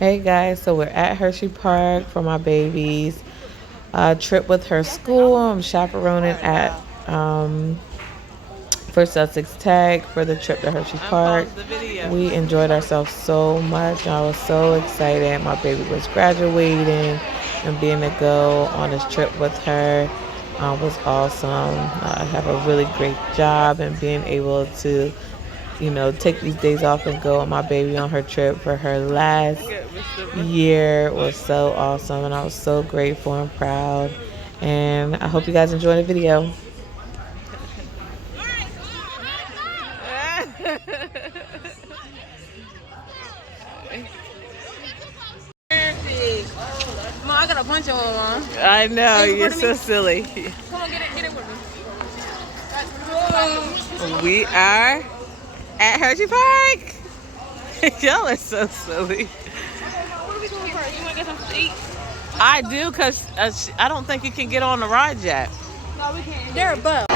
Hey guys, so we're at Hershey Park for my baby's trip with her school. I'm chaperoning at for Sussex Tech for the trip to Hershey Park. We enjoyed ourselves so much. I was so excited. My baby was graduating and being to go on this trip with her was awesome. I have a really great job and being able to take these days off and go with my baby on her trip for her last year was so awesome, and I was so grateful and proud. And I hope you guys enjoy the video. Mom, I got a punch on one. I know, you're so silly. Come on, get it with me. We are at Hershey Park. Y'all are so silly. What are we doing first? You want to get something to eat? I do, because I don't think you can get on the ride yet. No, we can't. They're above.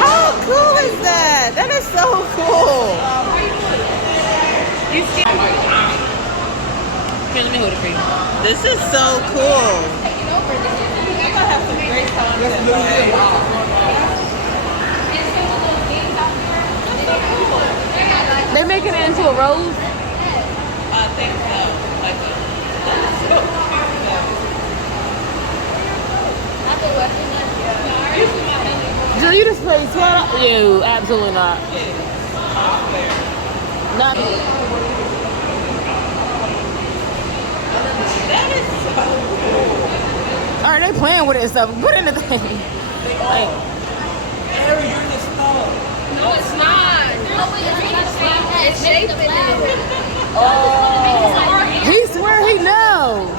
How cool is that? That is so cool. Here, let me hold it for you. This is so cool. They're making it into a rose. I think so. Do you display 12? You absolutely not. Not. That is so cool. Alright, they playing with it and stuff. Put in the thing. Like, Harry, you're just small. No, it's not. It's shaped in it. he swear he know.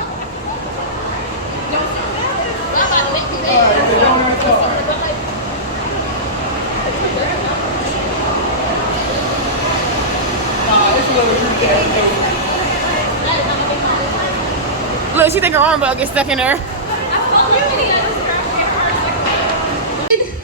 Look, she think her arm bug gets stuck in her.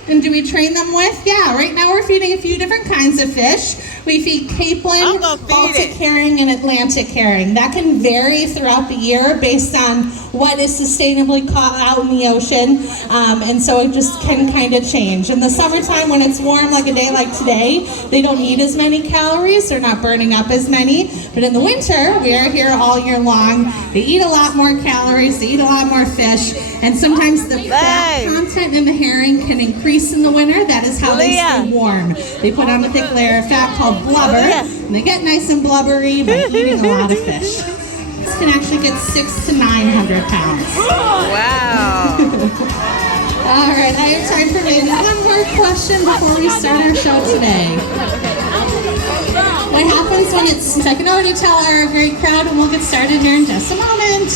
And do we train them with? Yeah, right now we're feeding a few different kinds of fish. We feed capelin, Baltic herring, and Atlantic herring. That can vary throughout the year based on what is sustainably caught out in the ocean. And so it just can kind of change. In the summertime when it's warm like a day like today, they don't need as many calories. They're not burning up as many. But in the winter, we are here all year long. They eat a lot more calories. They eat a lot more fish. And sometimes the fat content in the herring can increase in the winter. That is how they stay warm. They put on a thick layer of fat called blubber, and they get nice and blubbery by eating a lot of fish. This can actually get 600 to 900 pounds. Wow. All right, I have time for maybe one more question before we start our show today. What happens when it's, I can already tell our great crowd, and we'll get started here in just a moment.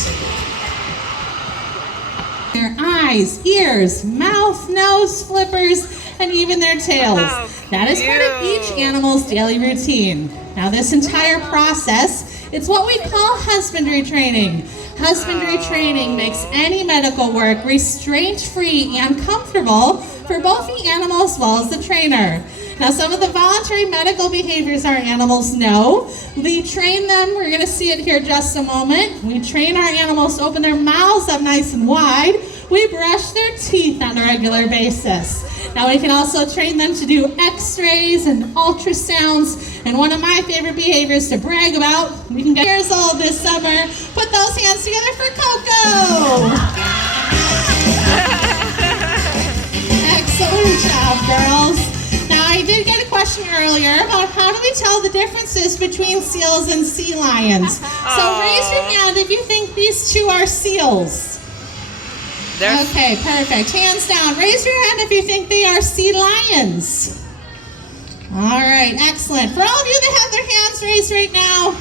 Their eyes, ears, mouth, nose, flippers, and even their tails. That is part of each animal's daily routine. Now this entire process, it's what we call husbandry training. Husbandry training makes any medical work restraint-free and comfortable for both the animal as well as the trainer. Now some of the voluntary medical behaviors our animals know, we train them, we're going to see it here in just a moment. We train our animals to open their mouths up nice and wide. We brush their teeth on a regular basis. Now we can also train them to do x-rays and ultrasounds. And one of my favorite behaviors to brag about, we can get years old this summer. Put those hands together for Coco. Excellent job, girls. Now I did get a question earlier about how do we tell the differences between seals and sea lions. So raise your hand if you think these two are seals. Okay, perfect. Hands down. Raise your hand if you think they are sea lions. All right, excellent. For all of you that have their hands raised right now,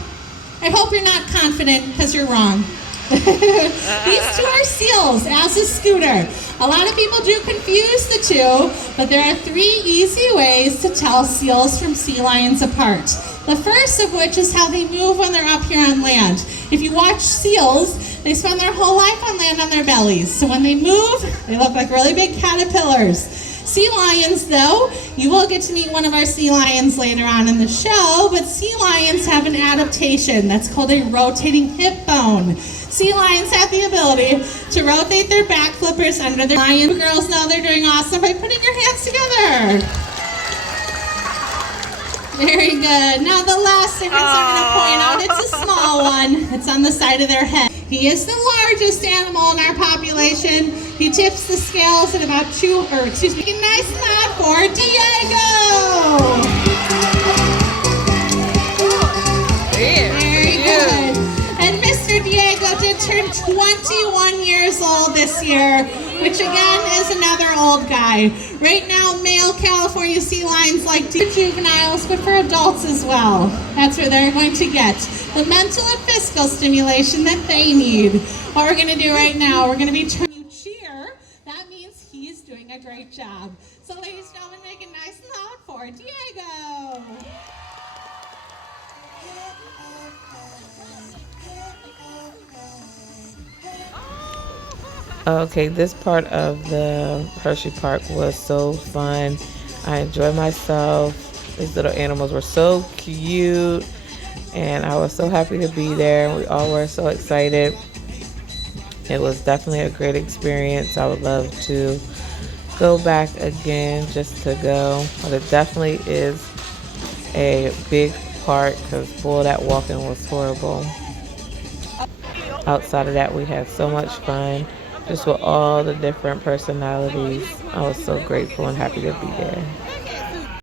I hope you're not confident because you're wrong. These two are seals, as is Scooter. A lot of people do confuse the two, but there are 3 easy ways to tell seals from sea lions apart. The first of which is how they move when they're up here on land. If you watch seals, they spend their whole life on land on their bellies. So when they move, they look like really big caterpillars. Sea lions, though, you will get to meet one of our sea lions later on in the show, but sea lions have an adaptation that's called a rotating hip bone. Sea lions have the ability to rotate their back flippers under their lion. Girls know they're doing awesome by putting your hands together. Very good. Now the last difference I'm going to point out, it's a small one. It's on the side of their head. He is the largest animal in our population. He tips the scales at about nice nod for Diego. Very good. And Mr. Diego did turn 21 years old this year, which again is another old guy. Right now, male California sea lions like to be juveniles, but for adults as well. That's where they're going to get the mental and physical stimulation that they need. What we're going to do right now, we're going to be turning you cheer. That means he's doing a great job. So ladies and gentlemen, make it nice and loud for Diego. Okay, this part of the Hershey Park was so fun. I enjoyed myself. These little animals were so cute, and I was so happy to be there. We all were so excited. It was definitely a great experience. I would love to go back again just to go, but it definitely is a big park because boy, that walking was horrible. Outside of that, we had so much fun just with all the different personalities. I was so grateful and happy to be there.